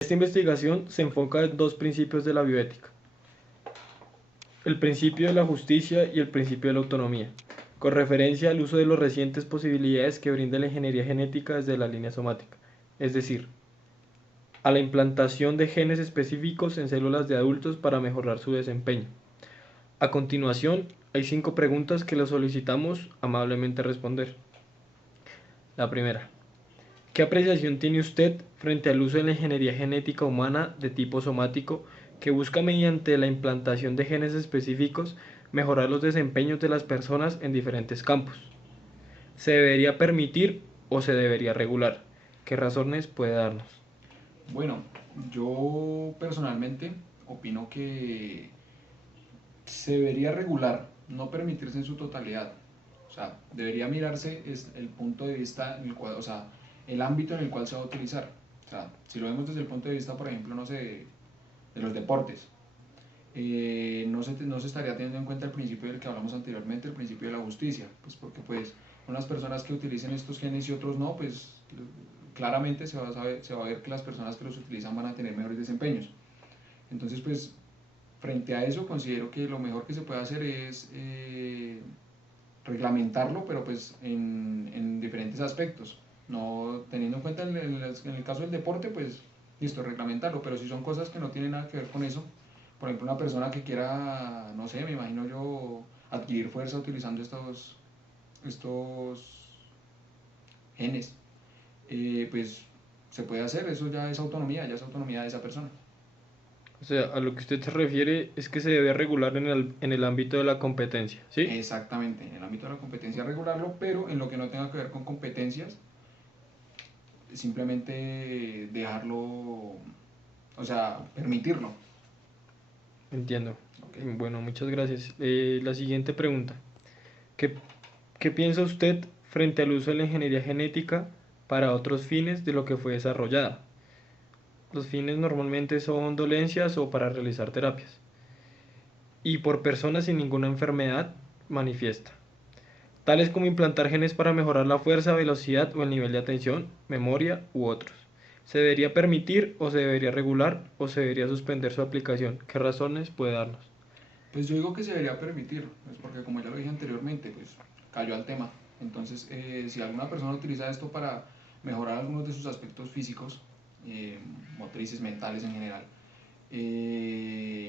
Esta investigación se enfoca en dos principios de la bioética: el principio de la justicia y el principio de la autonomía, con referencia al uso de las recientes posibilidades que brinda la ingeniería genética desde la línea somática, es decir, a la implantación de genes específicos en células de adultos para mejorar su desempeño. A continuación, hay 5 preguntas que le solicitamos amablemente responder. La primera: ¿qué apreciación tiene usted frente al uso de la ingeniería genética humana de tipo somático que busca, mediante la implantación de genes específicos, mejorar los desempeños de las personas en diferentes campos? ¿Se debería permitir o se debería regular? ¿Qué razones puede darnos? Bueno, yo personalmente opino que se debería regular, no permitirse en su totalidad. O sea, debería mirarse el punto de vista en el cual, o sea, el ámbito en el cual se va a utilizar. O sea, si lo vemos desde el punto de vista, por ejemplo, no sé, de los deportes, no se estaría teniendo en cuenta el principio del que hablamos anteriormente, el principio de la justicia, pues porque pues unas personas que utilicen estos genes y otros no, pues claramente se va a ver que las personas que los utilizan van a tener mejores desempeños. Entonces, pues frente a eso considero que lo mejor que se puede hacer es reglamentarlo, pero pues en diferentes aspectos. No teniendo en cuenta en el caso del deporte, pues listo, reglamentarlo, pero si son cosas que no tienen nada que ver con eso, por ejemplo, una persona que quiera, no sé, me imagino yo, adquirir fuerza utilizando estos genes, pues se puede hacer, eso ya es autonomía de esa persona. O sea, a lo que usted se refiere es que se debe regular en el ámbito de la competencia, ¿sí? Exactamente, en el ámbito de la competencia regularlo, pero en lo que no tenga que ver con competencias, simplemente dejarlo, o sea, permitirlo. Entiendo. ¿Ok? Bueno, muchas gracias. La siguiente pregunta: ¿Qué, ¿qué piensa usted frente al uso de la ingeniería genética para otros fines de lo que fue desarrollada? Los fines normalmente son dolencias o para realizar terapias, y por personas sin ninguna enfermedad manifiesta, tales como implantar genes para mejorar la fuerza, velocidad o el nivel de atención, memoria u otros. ¿Se debería permitir o se debería regular o se debería suspender su aplicación? ¿Qué razones puede darnos? Pues yo digo que se debería permitir, pues porque como ya lo dije anteriormente, pues cayó al tema. Entonces, si alguna persona utiliza esto para mejorar algunos de sus aspectos físicos, eh, motrices, mentales en general,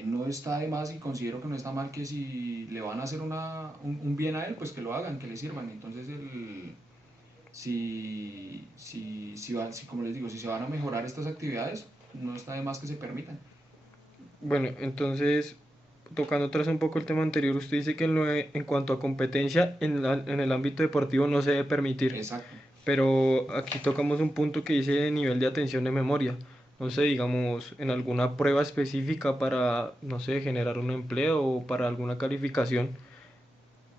no está de más y considero que no está mal que si le van a hacer un bien a él, pues que lo hagan, que le sirvan. Entonces, como les digo, si se van a mejorar estas actividades, no está de más que se permitan. Bueno, entonces, tocando otra vez un poco el tema anterior, usted dice que en cuanto a competencia en el ámbito deportivo no se debe permitir, Exacto. pero aquí tocamos un punto que dice nivel de atención de memoria. No sé, digamos, en alguna prueba específica para, no sé, generar un empleo o para alguna calificación,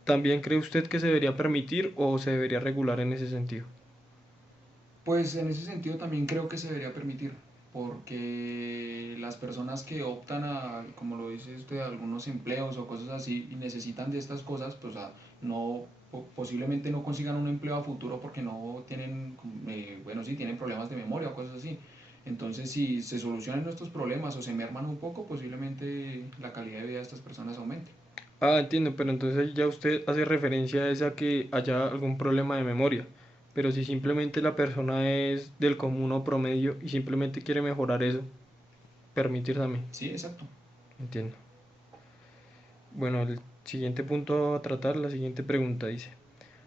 ¿también cree usted que se debería permitir o se debería regular en ese sentido? Pues en ese sentido también creo que se debería permitir, porque las personas que optan a, como lo dice usted, a algunos empleos o cosas así y necesitan de estas cosas, pues no, posiblemente no consigan un empleo a futuro porque no tienen, bueno, sí, tienen problemas de memoria o cosas así. Entonces, si se solucionan estos problemas o se merman un poco, posiblemente la calidad de vida de estas personas aumente. Ah, entiendo, pero entonces ya usted hace referencia a esa que haya algún problema de memoria. Pero si simplemente la persona es del común o promedio y simplemente quiere mejorar eso, permitir también. Sí, exacto. Entiendo. Bueno, el siguiente punto a tratar, la siguiente pregunta dice: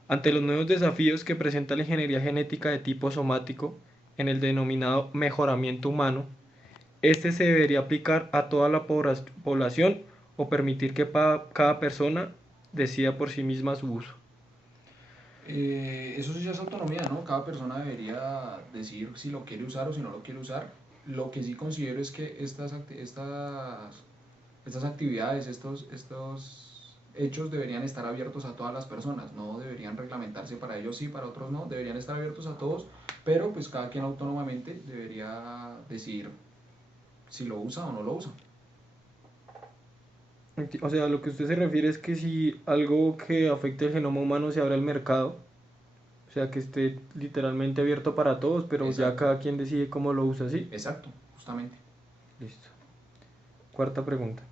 ante los nuevos desafíos que presenta la ingeniería genética de tipo somático en el denominado mejoramiento humano, ¿este se debería aplicar a toda la población o permitir que cada persona decida por sí misma su uso? Eso sí ya es autonomía, ¿no? Cada persona debería decidir si lo quiere usar o si no lo quiere usar. Lo que sí considero es que estas actividades, estos hechos deberían estar abiertos a todas las personas, no deberían reglamentarse para ellos sí, para otros no, deberían estar abiertos a todos, pero pues cada quien autónomamente debería decidir si lo usa o no lo usa. O sea, lo que usted se refiere es que si algo que afecte el genoma humano se abre al mercado, o sea, que esté literalmente abierto para todos, pero ya Exacto, cada quien decide cómo lo usa, ¿sí? exacto. justamente. Listo. Cuarta pregunta.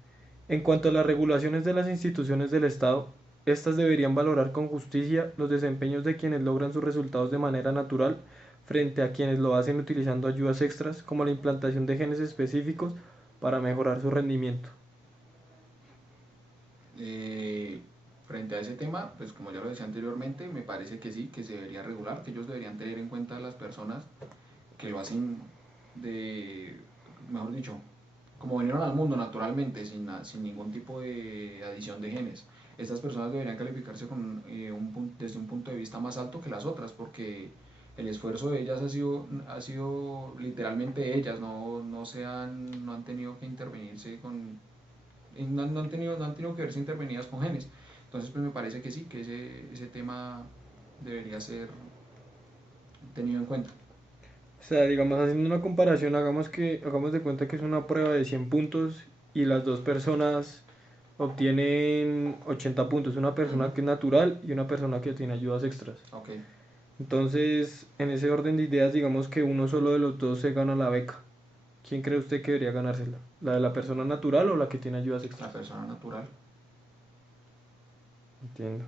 En cuanto a las regulaciones de las instituciones del Estado, estas deberían valorar con justicia los desempeños de quienes logran sus resultados de manera natural frente a quienes lo hacen utilizando ayudas extras como la implantación de genes específicos para mejorar su rendimiento. Frente a ese tema, pues como ya lo decía anteriormente, me parece que sí, que se debería regular, que ellos deberían tener en cuenta a las personas que lo hacen de, mejor dicho, como vinieron al mundo naturalmente, sin ningún tipo de adición de genes. Estas personas deberían calificarse con, desde un punto de vista más alto que las otras, porque el esfuerzo de ellas ha sido literalmente ellas, no han tenido que intervenirse con, no han tenido que verse intervenidas con genes. Entonces pues me parece que sí, que ese tema debería ser tenido en cuenta. O sea, digamos, haciendo una comparación, hagamos de cuenta que es una prueba de 100 puntos y las dos personas obtienen 80 puntos, una persona que es natural y una persona que tiene ayudas extras. Ok. Entonces, en ese orden de ideas, digamos que uno solo de los dos se gana la beca. ¿Quién cree usted que debería ganársela? ¿La de la persona natural o la que tiene ayudas extras? La persona natural. Entiendo.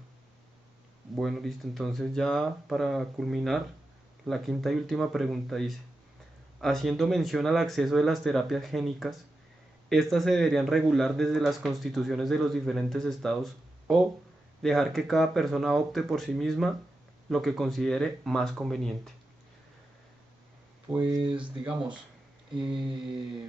Bueno, listo. Entonces ya para culminar, la quinta y última pregunta dice, haciendo mención al acceso de las terapias génicas, estas se deberían regular desde las constituciones de los diferentes estados o dejar que cada persona opte por sí misma lo que considere más conveniente. Pues digamos, eh,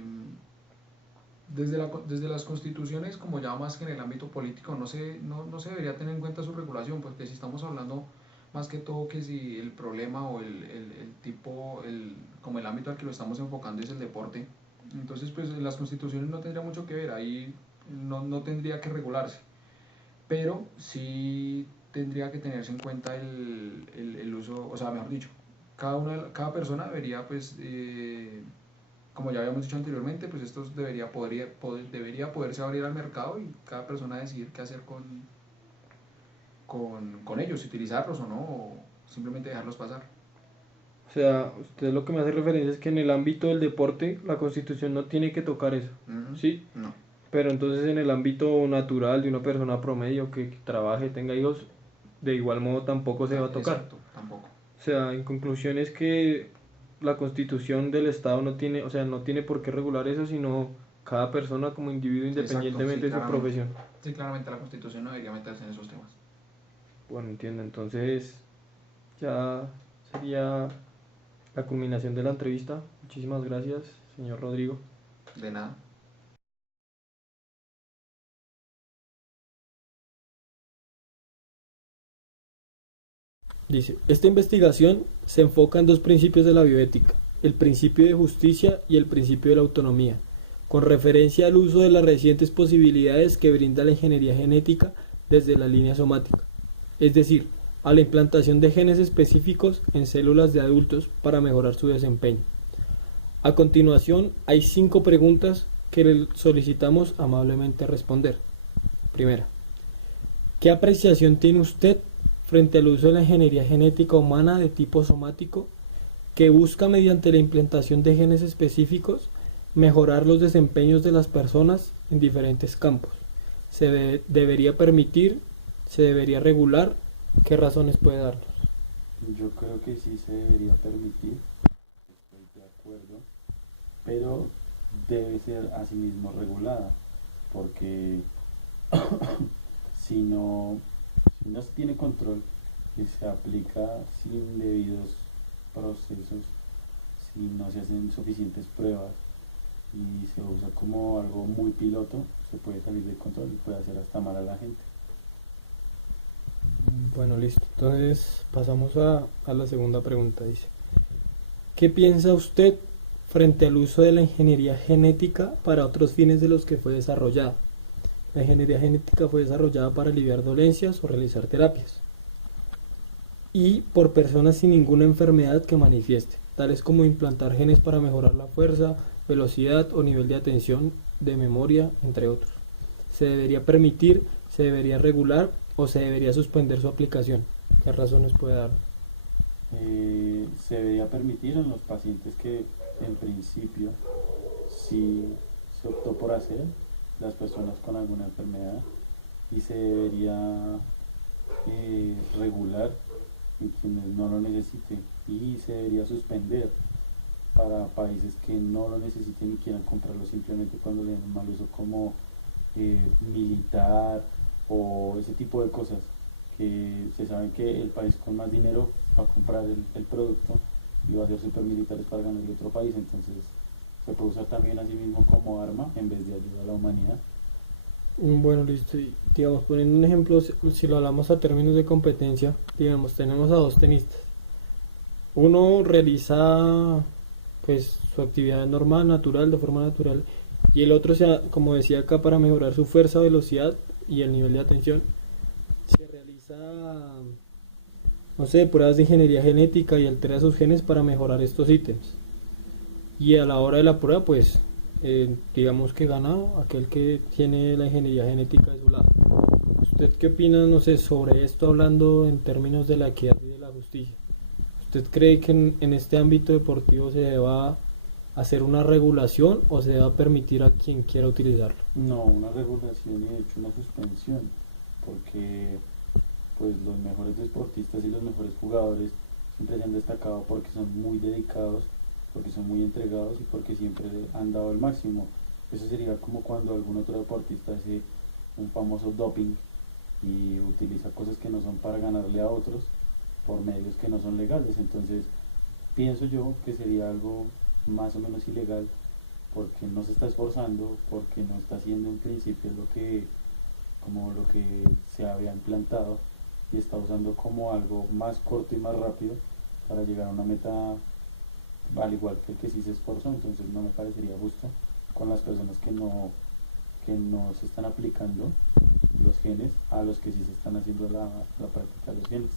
desde las constituciones, como ya más que en el ámbito político, no se debería tener en cuenta su regulación, porque si estamos hablando más que todo que si el problema o el tipo, como el ámbito al que lo estamos enfocando es el deporte, entonces pues en las constituciones no tendría mucho que ver, ahí no tendría que regularse, pero sí tendría que tenerse en cuenta el uso, o sea, mejor dicho, cada persona debería pues como ya habíamos dicho anteriormente, pues esto debería poderse abrir al mercado y cada persona decidir qué hacer con ellos, si utilizarlos o no, o simplemente dejarlos pasar. O sea, usted lo que me hace referencia es que en el ámbito del deporte la constitución no tiene que tocar eso, ¿sí? No, Pero entonces en el ámbito natural de una persona promedio que trabaje, tenga hijos, de igual modo tampoco se va a tocar. exacto, tampoco. O sea, en conclusión es que la constitución del Estado no tiene, o sea, no tiene por qué regular eso, sino cada persona como individuo independientemente de su profesión. Sí, claramente la constitución no debería meterse en esos temas. Bueno, entiendo. Entonces ya sería la culminación de la entrevista. Muchísimas gracias, señor Rodrigo. De nada. Dice, esta investigación se enfoca en dos principios de la bioética, el principio de justicia y el principio de la autonomía, con referencia al uso de las recientes posibilidades que brinda la ingeniería genética desde la línea somática, es decir, a la implantación de genes específicos en células de adultos para mejorar su desempeño. A continuación, hay 5 preguntas que le solicitamos amablemente responder. Primera, ¿qué apreciación tiene usted frente al uso de la ingeniería genética humana de tipo somático que busca mediante la implantación de genes específicos mejorar los desempeños de las personas en diferentes campos? ¿Debería permitir? ¿Se debería regular? ¿Qué razones puede darnos? Yo creo que sí se debería permitir, estoy de acuerdo, pero debe ser asimismo regulada, porque si no se tiene control y se aplica sin debidos procesos, si no se hacen suficientes pruebas y se usa como algo muy piloto, se puede salir de control y puede hacer hasta mal a la gente. Bueno, listo. Entonces pasamos a la segunda pregunta. Dice, ¿qué piensa usted frente al uso de la ingeniería genética para otros fines de los que fue desarrollada? La ingeniería genética fue desarrollada para aliviar dolencias o realizar terapias. Y por personas sin ninguna enfermedad que manifieste, tales como implantar genes para mejorar la fuerza, velocidad o nivel de atención, de memoria, entre otros. ¿Se debería permitir, se debería regular o se debería suspender su aplicación? ¿Qué razones puede dar? Se debería permitir en los pacientes que en principio sí se optó por hacer las personas con alguna enfermedad y se debería regular en quienes no lo necesiten y se debería suspender para países que no lo necesiten y quieran comprarlo simplemente cuando le den un mal uso como militar o ese tipo de cosas que se sabe que el país con más dinero va a comprar el producto y va a ser super militares para ganarle a otro país, entonces se puede usar también a sí mismo como arma en vez de ayuda a la humanidad. Bueno, listo. Y, digamos, poniendo un ejemplo, si lo hablamos a términos de competencia, digamos, tenemos a dos tenistas. Uno realiza pues su actividad normal, natural, de forma natural, y el otro, como decía acá, para mejorar su fuerza, velocidad y el nivel de atención, se realiza, no sé, pruebas de ingeniería genética y altera sus genes para mejorar estos ítems. Y a la hora de la prueba, pues, digamos que gana aquel que tiene la ingeniería genética de su lado. ¿Usted qué opina, no sé, sobre esto hablando en términos de la equidad y de la justicia? ¿Usted cree que en este ámbito deportivo se deba hacer una regulación o se deba permitir a quien quiera utilizarlo? No, una regulación y de hecho una suspensión, porque pues los mejores deportistas y los mejores jugadores siempre se han destacado porque son muy dedicados, porque son muy entregados y porque siempre han dado el máximo. Eso sería como cuando algún otro deportista hace un famoso doping y utiliza cosas que no son para ganarle a otros por medios que no son legales. Entonces pienso yo que sería algo más o menos ilegal porque no se está esforzando, porque no está haciendo en principio lo que como lo que se había implantado y está usando como algo más corto y más rápido para llegar a una meta al igual que el que sí se esforzó, entonces no me parecería justo con las personas que no se están aplicando los genes a los que sí se están haciendo la práctica de los genes.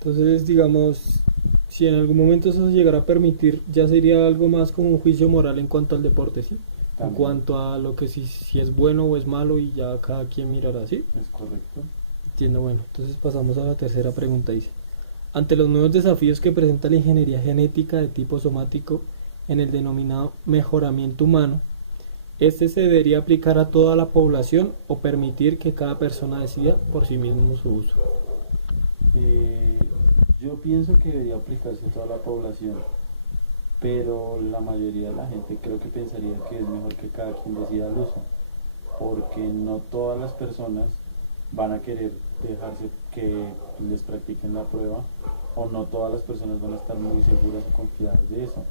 Entonces, digamos, si en algún momento eso se llegara a permitir, ya sería algo más como un juicio moral en cuanto al deporte, ¿sí? En También cuanto a lo que si es bueno o es malo y ya cada quien mirará, ¿sí? es correcto. Entiendo, bueno, entonces pasamos a la tercera pregunta, dice. Ante los nuevos desafíos que presenta la ingeniería genética de tipo somático en el denominado mejoramiento humano, ¿este se debería aplicar a toda la población o permitir que cada persona decida por sí mismo su uso? Eh, yo pienso que debería aplicarse a toda la población, pero la mayoría de la gente creo que pensaría que es mejor que cada quien decida el uso, porque no todas las personas van a querer dejarse que les practiquen la prueba o no todas las personas van a estar muy seguras o confiadas de eso.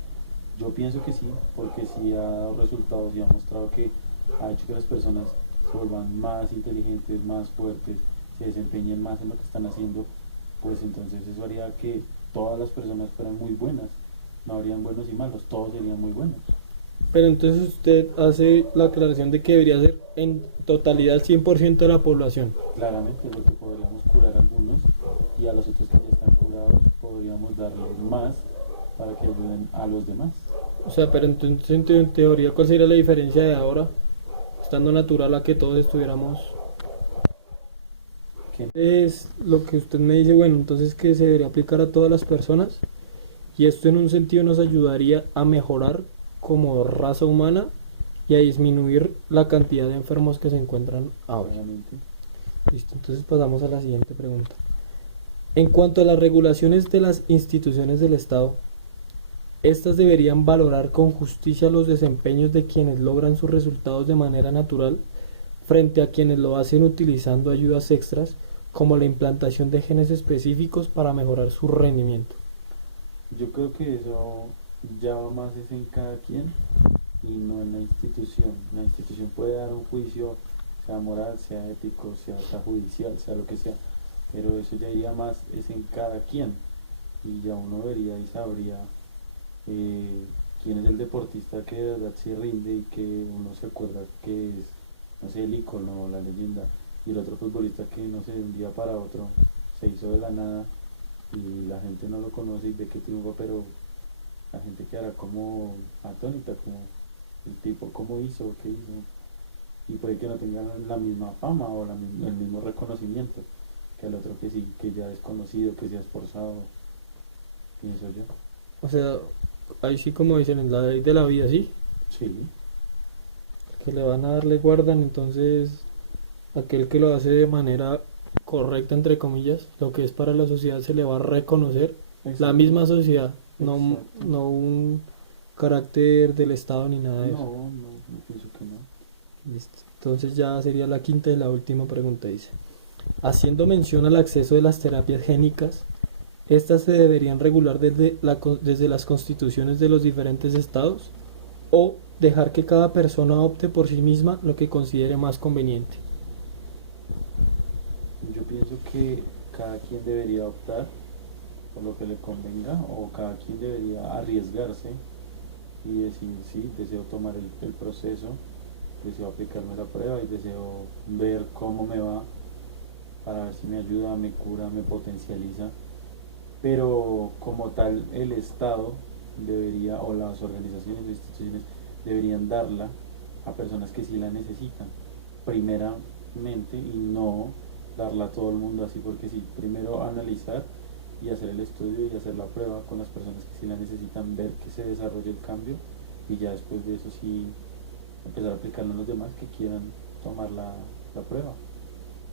Yo pienso que sí, porque sí ha dado resultados y ha mostrado que ha hecho que las personas se vuelvan más inteligentes, más fuertes, se desempeñen más en lo que están haciendo, pues entonces eso haría que todas las personas fueran muy buenas. No habrían buenos y malos, todos serían muy buenos. Pero entonces usted hace la aclaración de que debería ser en totalidad el 100% de la población. Claramente, porque podríamos curar a algunos y a los otros que ya están curados podríamos darle más para que ayuden a los demás. O sea, pero entonces en teoría, ¿cuál sería la diferencia de ahora, estando natural a que todos estuviéramos? Que Es lo que usted me dice, bueno, entonces que se debería aplicar a todas las personas y esto en un sentido nos ayudaría a mejorar como raza humana y a disminuir la cantidad de enfermos que se encuentran ahora. claramente, Listo, entonces pasamos a la siguiente pregunta. En cuanto a las regulaciones de las instituciones del Estado, estas deberían valorar con justicia los desempeños de quienes logran sus resultados de manera natural frente a quienes lo hacen utilizando ayudas extras como la implantación de genes específicos para mejorar su rendimiento. yo creo que eso ya va más es en cada quien y no en la institución. La institución puede dar un juicio, sea moral, sea ético, sea hasta judicial, sea lo que sea, pero eso ya iría más es en cada quien y ya uno vería y sabría eh, quién es el deportista que de verdad se rinde y que uno se acuerda que es, no sé, el ícono, la leyenda, y el otro futbolista que, no sé, de un día para otro se hizo de la nada y la gente no lo conoce y ve que triunfa, pero la gente quedará como atónita, como el tipo, cómo hizo, qué hizo, y puede que no tengan la misma fama o el mismo reconocimiento que el otro que sí, que ya es conocido, que se ha esforzado, pienso yo. O sea, ahí sí como dicen en la ley de la vida, ¿sí? Sí, Que le van a dar, le guardan, entonces aquel que lo hace de manera correcta, entre comillas, lo que es para la sociedad se le va a reconocer, la exacto, misma sociedad, no, exacto. no un carácter del Estado ni nada de eso. No, no, no pienso que no. Listo. Entonces ya sería la quinta y la última pregunta, dice. Haciendo mención al acceso de las terapias génicas, estas se deberían regular desde las constituciones de los diferentes estados o dejar que cada persona opte por sí misma lo que considere más conveniente. Yo pienso que cada quien debería optar por lo que le convenga o cada quien debería arriesgarse y decir, sí, deseo tomar el proceso, deseo aplicarme la prueba y deseo ver cómo me va para ver si me ayuda, me cura, me potencializa. Pero como tal, el Estado debería, o las organizaciones o instituciones deberían darla a personas que sí la necesitan, primeramente, y no darla a todo el mundo así porque sí, primero analizar y hacer el estudio y hacer la prueba con las personas que sí la necesitan, ver que se desarrolle el cambio y ya después de eso sí empezar a aplicarlo a los demás que quieran tomar la prueba.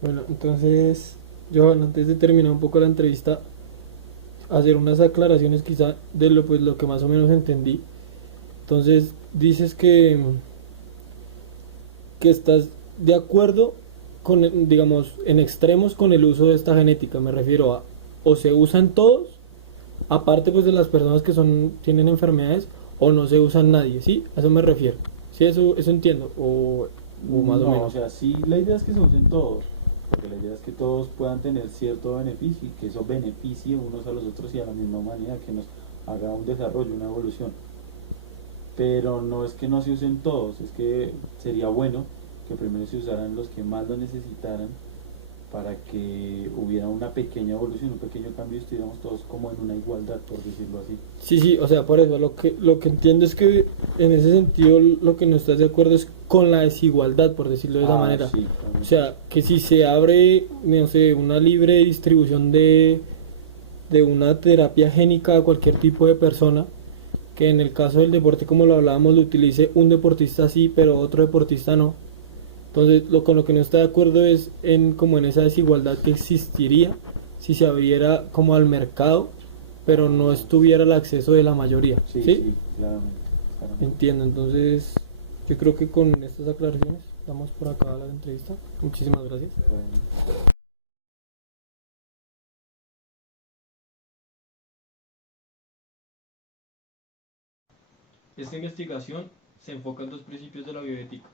Bueno, entonces, Johan, antes de terminar un poco la entrevista, hacer unas aclaraciones quizá de lo que más o menos entendí. Entonces, dices que estás de acuerdo con, digamos, en extremos con el uso de esta genética. Me refiero a, o se usan todos, aparte pues de las personas que tienen enfermedades, o no se usan nadie, ¿sí? A eso me refiero. Sí, eso entiendo, o más o No, o menos. sea, sí, la idea es que se usen todos, porque la idea es que todos puedan tener cierto beneficio y que eso beneficie unos a los otros y a la misma humanidad, que nos haga un desarrollo, una evolución. Pero no es que no se usen todos, es que sería bueno que primero se usaran los que más lo necesitaran para que hubiera una pequeña evolución, un pequeño cambio y estuviéramos todos como en una igualdad, por decirlo así. Sí, sí, o sea, por eso lo que entiendo es que en ese sentido lo que no estás de acuerdo es con la desigualdad, por decirlo de esa Ah, manera. sí, O claro, sí. sea, que si se abre, no sé, una libre distribución de una terapia génica a cualquier tipo de persona, que en el caso del deporte, como lo hablábamos, lo utilice un deportista sí, pero otro deportista no. Entonces, con lo que no está de acuerdo es en como en esa desigualdad que existiría si se abriera como al mercado, pero no Ah, estuviera el acceso de la mayoría, sí, ¿sí? sí, claramente, claramente. Entiendo, entonces yo creo que con estas aclaraciones damos por acá la entrevista. Muchísimas gracias. Bueno. Esta investigación se enfoca en dos principios de la bioética,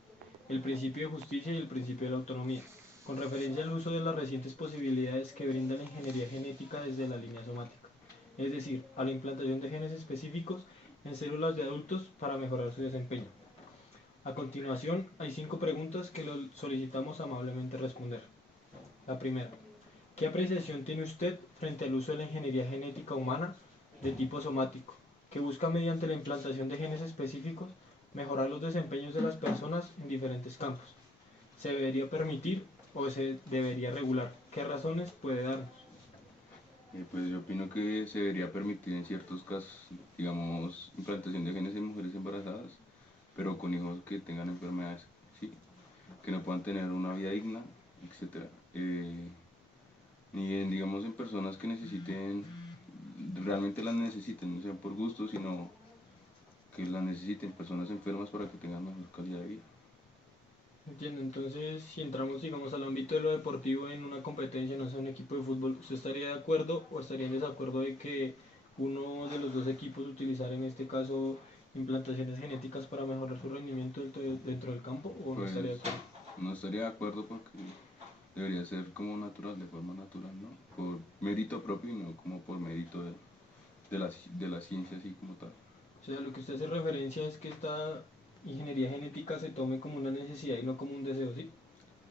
el principio de justicia y el principio de la autonomía, con referencia al uso de las recientes posibilidades que brinda la ingeniería genética desde la línea somática, es decir, a la implantación de genes específicos en células de adultos para mejorar su desempeño. A continuación, hay 5 preguntas que solicitamos amablemente responder. La primera, ¿qué apreciación tiene usted frente al uso de la ingeniería genética humana de tipo somático, que busca mediante la implantación de genes específicos mejorar los desempeños de las personas en diferentes campos? ¿Se debería permitir o se debería regular? ¿Qué razones puede darnos? Pues yo opino que se debería permitir en ciertos casos, digamos, implantación de genes en mujeres embarazadas, pero con hijos que tengan enfermedades, ¿sí? Que no puedan tener una vida digna, etcétera. Ni en, digamos, en personas que necesiten, realmente las necesiten, no sea por gusto, sino que las necesiten, personas enfermas para que tengan mejor calidad de vida. Entiendo, entonces si entramos digamos al ámbito de lo deportivo en una competencia, no sé, un equipo de fútbol, ¿usted estaría de acuerdo o estaría en desacuerdo de que uno de los dos equipos utilizara en este caso implantaciones genéticas para mejorar su rendimiento dentro del campo o no estaría de Pues acuerdo? no estaría de acuerdo porque debería ser como natural, de forma natural, ¿no? Por mérito propio y no como por mérito de la ciencia así como tal. O sea, lo que usted hace referencia es que esta ingeniería genética se tome como una necesidad y no como un deseo, ¿sí?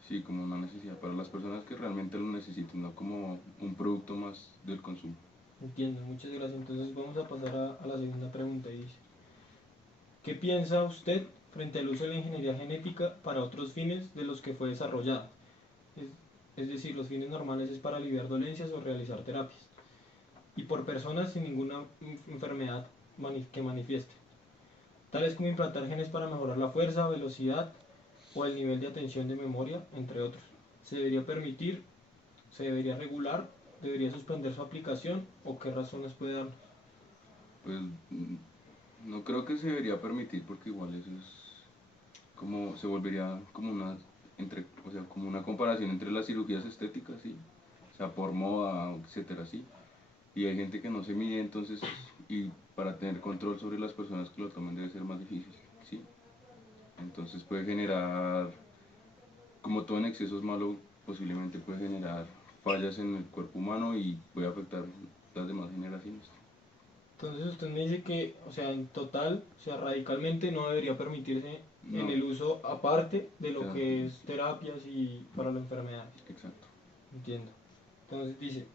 Sí, como una necesidad para las personas que realmente lo necesiten, no como un producto más del consumo. Entiendo, muchas gracias. Entonces vamos a pasar a la segunda pregunta y dice, ¿qué piensa usted frente al uso de la ingeniería genética para otros fines de los que fue desarrollada? Es decir, los fines normales es para aliviar dolencias o realizar terapias. Y por personas sin ninguna enfermedad que manifieste. tales como implantar genes para mejorar la fuerza, velocidad o el nivel de atención de memoria, entre otros. ¿Se debería permitir? ¿Se debería regular? ¿Debería suspender su aplicación? ¿O qué razones puede darnos? Pues no creo que se debería permitir porque igual eso es como, se volvería como una, o sea, como una comparación entre las cirugías estéticas, ¿sí? O sea, por moda, etcétera, ¿sí? Y hay gente que no se mide, entonces, y para tener control sobre las personas que lo tomen debe ser más difícil, ¿sí? Entonces puede generar, como todo en exceso es malo, posiblemente puede generar fallas en el cuerpo humano y puede afectar las demás generaciones. Entonces usted me dice que, o sea, en total, o sea, radicalmente no debería permitirse en No, el uso aparte de o lo sea, que es terapias y para las enfermedades. exacto. Entiendo. Entonces dice,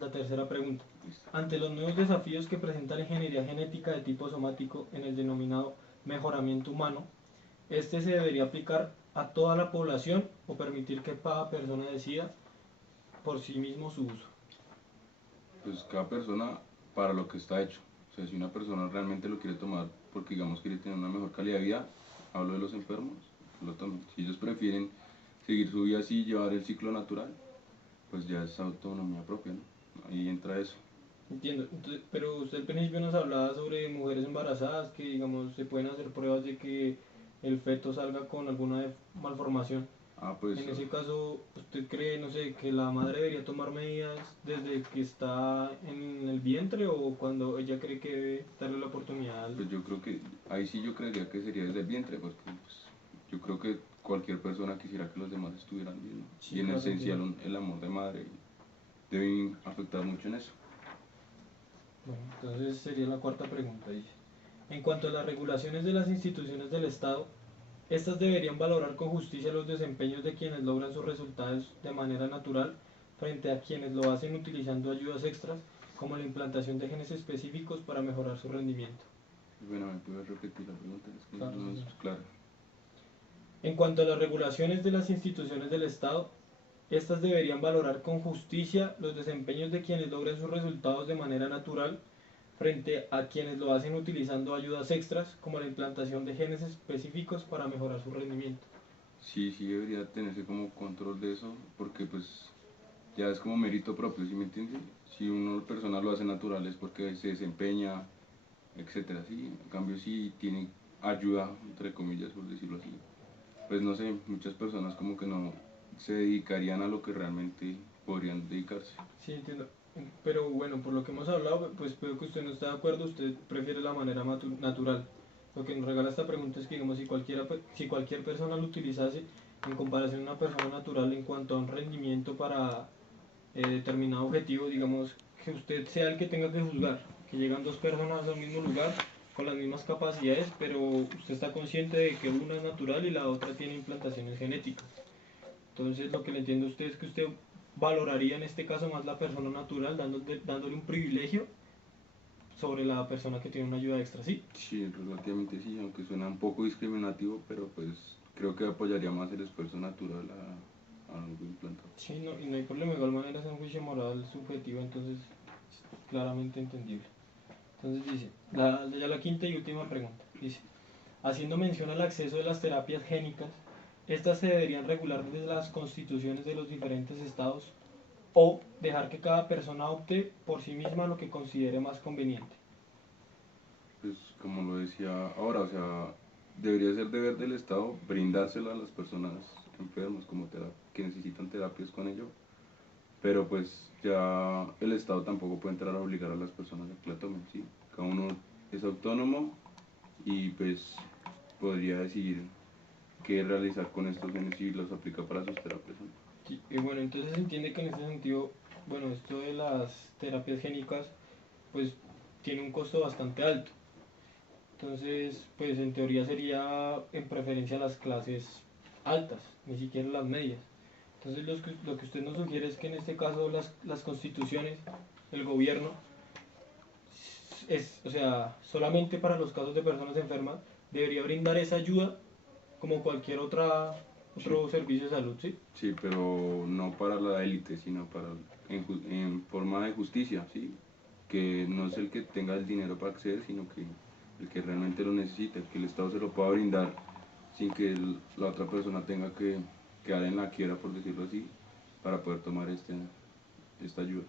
la tercera pregunta. Listo. Ante los nuevos desafíos que presenta la ingeniería genética de tipo somático en el denominado mejoramiento humano, ¿este se debería aplicar a toda la población o permitir que cada persona decida por sí mismo su uso? Pues cada persona para lo que está hecho. O sea, si una persona realmente lo quiere tomar porque digamos quiere tener una mejor calidad de vida, hablo de los enfermos, que lo tomen. Si ellos prefieren seguir su vida así y llevar el ciclo natural, pues ya es autonomía propia, ¿no? Ahí entra eso. Entiendo. Entonces, pero usted al principio nos hablaba sobre mujeres embarazadas que, digamos, se pueden hacer pruebas de que el feto salga con alguna malformación. Ah, pues En ese caso, ¿usted cree, no sé, que la madre debería tomar medidas desde que está en el vientre o cuando ella cree que debe darle la oportunidad pues yo creo que, ahí sí yo creería que sería desde el vientre, porque pues, yo creo que cualquier persona quisiera que los demás estuvieran bien, ¿no? Sí, Y en claro, esencial entiendo. el amor de madre debe afectar mucho en eso. Bueno, entonces sería la cuarta pregunta, dice. En cuanto a las regulaciones de las instituciones del Estado, estas deberían valorar con justicia los desempeños de quienes logran sus resultados de manera natural frente a quienes lo hacen utilizando ayudas extras, como la implantación de genes específicos para mejorar su rendimiento. Bueno, ¿me puedes repetir la pregunta? Es que Claro, no sí, es señor. clara. En cuanto a las regulaciones de las instituciones del Estado, estas deberían valorar con justicia los desempeños de quienes logran sus resultados de manera natural frente a quienes lo hacen utilizando ayudas extras como la implantación de genes específicos para mejorar su rendimiento. Sí, sí debería tenerse como control de eso, porque pues ya es como mérito propio, ¿sí me entiende? Si una persona lo hace natural es porque se desempeña, etcétera, sí. En cambio, si tiene ayuda, entre comillas, por decirlo así, pues no sé, muchas personas como que no se dedicarían a lo que realmente podrían dedicarse. Sí, entiendo. Pero bueno, por lo que hemos hablado, pues veo que usted no está de acuerdo, usted prefiere la manera natural. Lo que nos regala esta pregunta es que, digamos, si cualquier persona lo utilizase en comparación a una persona natural en cuanto a un rendimiento para determinado objetivo, digamos, que usted sea el que tenga que juzgar, que llegan dos personas al mismo lugar con las mismas capacidades, pero usted está consciente de que una es natural y la otra tiene implantaciones genéticas. Entonces, lo que le entiendo a usted es que usted valoraría en este caso más la persona natural, dándole un privilegio sobre la persona que tiene una ayuda extra, ¿sí? Sí, relativamente sí, aunque suena un poco discriminativo, pero pues creo que apoyaría más el esfuerzo natural a algo implantado. Sí, no, y no hay problema, de igual manera es un juicio moral subjetivo, entonces claramente entendible. Entonces dice, ya la quinta y última pregunta, dice, haciendo mención al acceso de las terapias génicas, estas se deberían regular desde las constituciones de los diferentes estados o dejar que cada persona opte por sí misma lo que considere más conveniente. Pues como lo decía ahora, o sea, debería ser deber del Estado brindársela a las personas enfermas como que necesitan terapias con ello, pero pues ya el Estado tampoco puede entrar a obligar a las personas a que la tomen, ¿sí? Cada uno es autónomo y pues podría decidir qué realizar con estos genes y los aplica para sus terapias, ¿no? Sí, y bueno, entonces se entiende que en este sentido, bueno, esto de las terapias génicas, pues tiene un costo bastante alto. Entonces, pues en teoría sería en preferencia a las clases altas, ni siquiera las medias. Entonces, lo que usted nos sugiere es que en este caso las constituciones, el gobierno, o sea, solamente para los casos de personas enfermas, debería brindar esa ayuda como cualquier Sí, otro servicio de salud, ¿sí? sí, pero no para la élite, sino para en forma de justicia, ¿sí? Que no es el que tenga el dinero para acceder, sino que el que realmente lo necesita, el que el Estado se lo pueda brindar sin que la otra persona tenga que quedar en la quiebra, por decirlo así, para poder tomar esta ayuda.